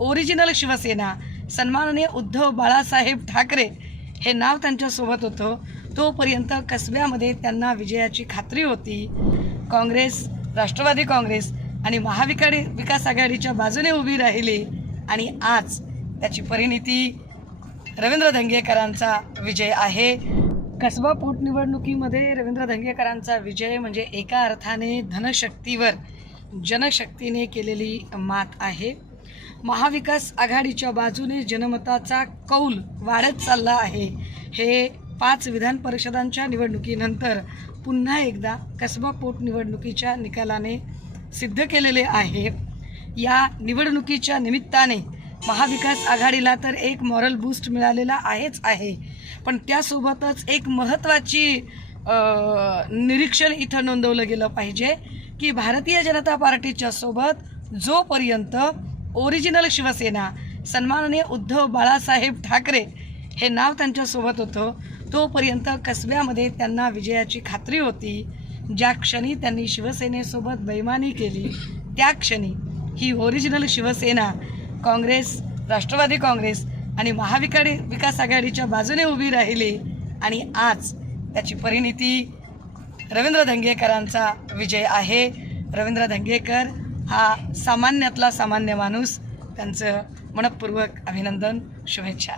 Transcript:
Original Shiv Sena सन्माननीय उद्धव बाळासाहेब ठाकरे हे नाव त्यांच्यासोबत होतं. तोपर्यंत कसब्यामध्ये त्यांना विजयाची खात्री होती. काँग्रेस राष्ट्रवादी काँग्रेस आणि महाविकाडी विकास आघाडीच्या बाजूने उभी राहिली आणि आज त्याची परिणिती रवींद्र धंगेकरांचा विजय आहे. कसबा पोटनिवडणुकीमध्ये रवींद्र धंगेकरांचा विजय म्हणजे एका अर्थाने धनशक्तीवर जनशक्तीने केलेली मात आहे. महाविकास आघाडीच्या बाजूने जनमताचा कौल वाढत चालला आहे. हे पाच विधान परिषदांच्या निवडणुकीनंतर पुन्हा एकदा कसबा पोटनिवडणुकीच्या निकालाने सिद्ध केलेले आहे. या निवडणुकीच्या निमित्ताने महाविकास आघाडीला तर एक मॉरल बूस्ट मिळालेला आहेच आहे. पण त्यासोबतच एक महत्त्वाची निरीक्षण इथं नोंदवलं गेलं पाहिजे की भारतीय जनता पार्टीच्या सोबत जोपर्यंत ओरिजिनल शिवसेना. सन्माननीय उद्धव बाळासाहेब ठाकरे हे नाव त्यांच्यासोबत होतं. तोपर्यंत कसब्यामध्ये त्यांना विजयाची खात्री होती. ज्या क्षणी त्यांनी शिवसेनेसोबत बैमानी केली त्या क्षणी ही original Shiv Sena Congress Rashtrawadi Congress आणि महाविकाडी विकास आघाडीच्या बाजूने उभी राहिली आणि आज त्याची परिणिती रवींद्र धंगेकरांचा विजय आहे. रवींद्र धंगेकर हा सामान्यातला सामान्य माणूस. त्यांचं मनपूर्वक अभिनंदन शुभेच्छा.